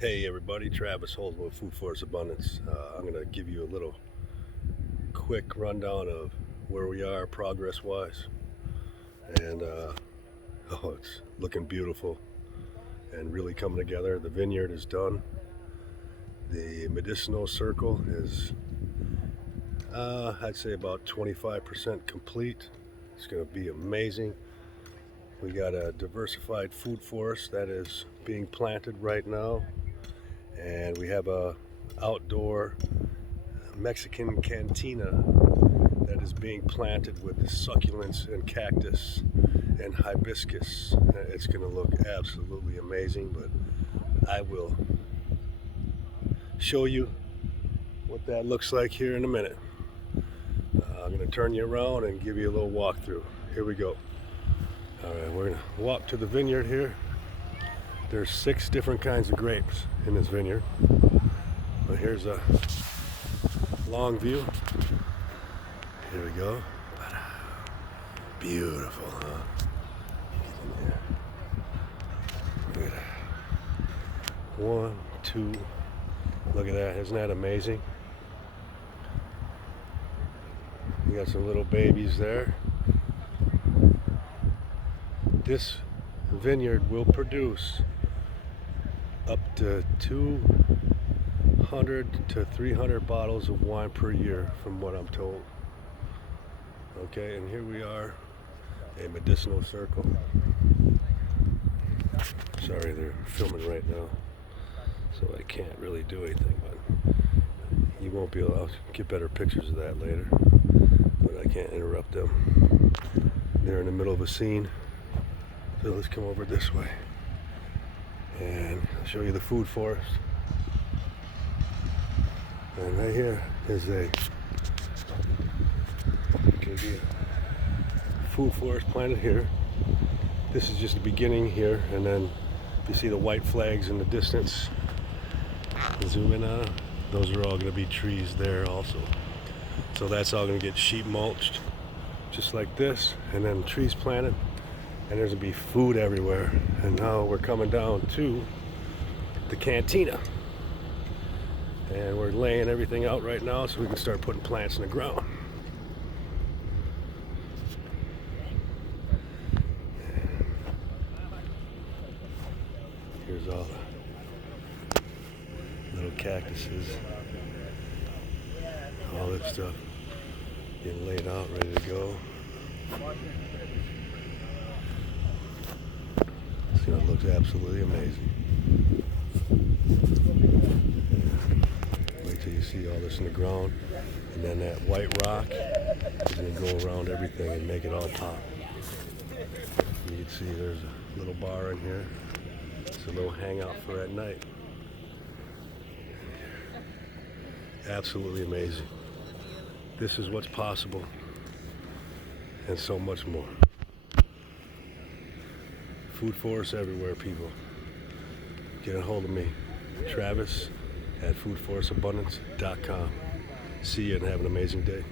Hey everybody, Travis Holzem with Food Force Abundance. I'm going to give you a little quick rundown of where we are progress-wise. And it's looking beautiful and really coming together. The vineyard is done. The medicinal circle is, I'd say about 25% complete. It's going to be amazing. We got a diversified food forest that is being planted right now. And we have a outdoor Mexican cantina that is being planted with succulents and cactus and hibiscus. It's going to look absolutely amazing, but I will show you what that looks like here in a minute. I'm going to turn you around and give you a little walkthrough. Here we go. All right, we're going to walk to the vineyard here. There's 6 different kinds of grapes in this vineyard. But here's a long view. Here we go. Beautiful, huh? Look at that. 1, 2. Look at that. Isn't that amazing? You got some little babies there. This vineyard will produce up to 200 to 300 bottles of wine per year, from what I'm told. Okay, and here we are, a medicinal circle. Sorry, they're filming right now, so I can't really do anything, but you won't be able to get better pictures of that later, but I can't interrupt them. They're in the middle of a scene, so let's come over this way and I'll show you the food forest. And right here is gonna be a food forest planted here. This is just the beginning here, and then you see the white flags in the distance. Zoom in on, those are all gonna be trees there also. So that's all gonna get sheet mulched, just like this, and then trees planted. And there's gonna be food everywhere. And now we're coming down to the cantina. And we're laying everything out right now so we can start putting plants in the ground. Here's all the little cactuses, all that stuff getting laid out, ready to go. It looks absolutely amazing. Wait till you see all this in the ground, and then that white rock is going to go around everything and make it all pop. You can see there's a little bar in here. It's a little hangout for at night. Absolutely amazing. This is what's possible, and so much more. Food forests everywhere, people. Get a hold of me, Travis at foodforestabundance.com. See you and have an amazing day.